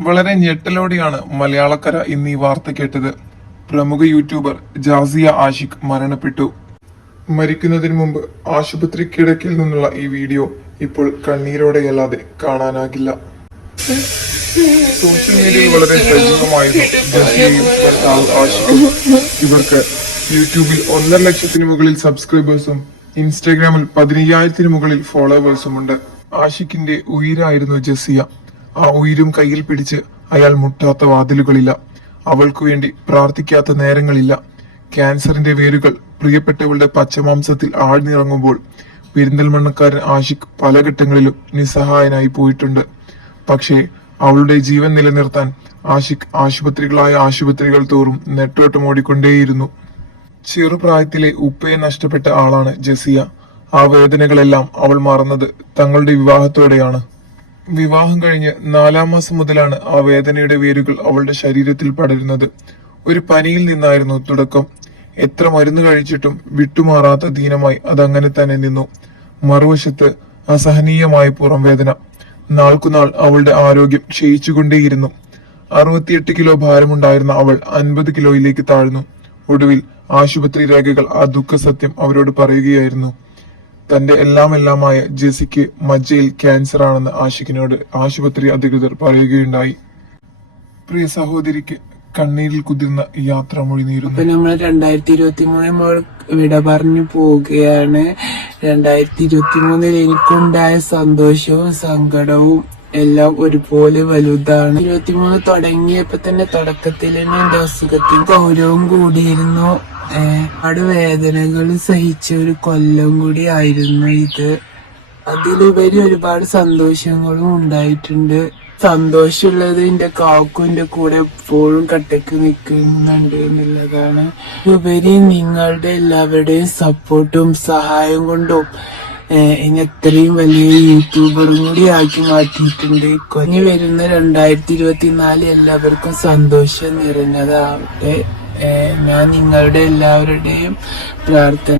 വളരെ ഞെട്ടലോടെയാണ് മലയാളക്കര ഇന്ന് ഈ വാർത്ത കേട്ടത്. പ്രമുഖ യൂട്യൂബർ ജാസിയ ആഷിഖ് മരണപ്പെട്ടു. മരിക്കുന്നതിന് മുമ്പ് ആശുപത്രി കിടക്കിൽ നിന്നുള്ള ഈ വീഡിയോ ഇപ്പോൾ കണ്ണീരോടെയല്ലാതെ കാണാനാകില്ല. സോഷ്യൽ മീഡിയയിൽ വളരെ ഇവർക്ക് യൂട്യൂബിൽ ഒന്നര ലക്ഷത്തിന് മുകളിൽ സബ്സ്ക്രൈബേഴ്സും ഇൻസ്റ്റാഗ്രാമിൽ പതിനയ്യായിരത്തിന് മുകളിൽ ഫോളോവേഴ്സും ഉണ്ട്. ആഷിഖിന്റെ ഉയരായിരുന്നു ജസിയ. ആ ഉയരും കയ്യിൽ പിടിച്ച് അയാൾ മുട്ടാത്ത വാതിലുകളില്ല. അവൾക്കു വേണ്ടി പ്രാർത്ഥിക്കാത്ത നേരങ്ങളില്ല. ക്യാൻസറിന്റെ വേരുകൾ പ്രിയപ്പെട്ടവളുടെ പച്ചമാംസത്തിൽ ആഴ്ന്നിറങ്ങുമ്പോൾ പെരിന്തൽമണ്ണക്കാരൻ ആഷിഖ് പല ഘട്ടങ്ങളിലും നിസ്സഹായനായി പോയിട്ടുണ്ട്. പക്ഷേ അവളുടെ ജീവൻ നിലനിർത്താൻ ആഷിഖ് ആശുപത്രികളായ ആശുപത്രികൾ തോറും നെട്ടോട്ടമോടിക്കൊണ്ടേയിരുന്നു ചെറുപ്രായത്തിലെ ഉപ്പയെ നഷ്ടപ്പെട്ട ആളാണ് ജസിയ. ആ വേദനകളെല്ലാം അവൾ മറന്നത് തങ്ങളുടെ വിവാഹത്തോടെയാണ്. വിവാഹം കഴിഞ്ഞ് നാലാം മാസം മുതലാണ് ആ വേദനയുടെ വേരുകൾ അവളുടെ ശരീരത്തിൽ പടരുന്നത്. ഒരു പനിയിൽ നിന്നായിരുന്നു തുടക്കം. എത്ര മരുന്ന് കഴിച്ചിട്ടും വിട്ടുമാറാത്ത ദീനമായി അതങ്ങനെ തന്നെ നിന്നു. മറുവശത്ത് അസഹനീയമായ പുറം വേദന നാൾക്കുനാൾ അവളുടെ ആരോഗ്യം ക്ഷയിച്ചുകൊണ്ടേയിരുന്നു. അറുപത്തിയെട്ട് കിലോ ഭാരമുണ്ടായിരുന്ന അവൾ അൻപത് കിലോയിലേക്ക് താഴ്ന്നു. ഒടുവിൽ ആശുപത്രി രേഖകൾ ആ ദുഃഖസത്യം അവരോട് പറയുകയായിരുന്നു. തന്റെ എല്ലാം എല്ലാമായ ജെസിക്ക് മജ്ജയിൽ ക്യാൻസർ ആണെന്ന് ആഷിഖിനോട് ആശുപത്രി അധികൃതർ പറയുകയുണ്ടായി. പ്രിയ സഹോദരിക്ക് കണ്ണീരിൽ കുതിർന്ന യാത്ര മൊഴിനീരുന്നു. ഇപ്പൊ നമ്മൾ രണ്ടായിരത്തി ഇരുപത്തി മൂന്നിൽ നമ്മൾ വിട പറഞ്ഞു പോവുകയാണ്. രണ്ടായിരത്തി ഇരുപത്തി മൂന്നിൽ എനിക്കുണ്ടായ സന്തോഷവും സങ്കടവും എല്ലാം ഒരുപോലെ വലുതാണ്. ഇരുപത്തിമൂന്ന് തുടങ്ങിയപ്പോ തന്നെ തുടക്കത്തിൽ തന്നെ എന്റെ അസുഖത്തിന് ഗൗരവം കൂടിയിരുന്നു. ഒരുപാട് വേദനകൾ സഹിച്ച ഒരു കൊല്ലം കൂടി ആയിരുന്നു ഇത്. അതിലുപരി ഒരുപാട് സന്തോഷങ്ങളും ഉണ്ടായിട്ടുണ്ട്. സന്തോഷമുള്ളത് എന്റെ കാക്കുവിന്റെ കൂടെ എപ്പോഴും കട്ടക്ക് നിൽക്കുന്നുണ്ട് എന്നുള്ളതാണ്. ഉപരി നിങ്ങളുടെ എല്ലാവരുടെയും സപ്പോർട്ടും സഹായം കൊണ്ടും ഇനി എത്രയും വലിയ യൂട്യൂബറും കൂടി ആക്കി മാറ്റിയിട്ടുണ്ട്. കൊഞ്ഞു വരുന്ന രണ്ടായിരത്തി ഇരുപത്തിനാല് എല്ലാവർക്കും സന്തോഷം നിറഞ്ഞതാവട്ടെ. ഞാൻ നിങ്ങളുടെ എല്ലാവരുടെയും പ്രാർത്ഥന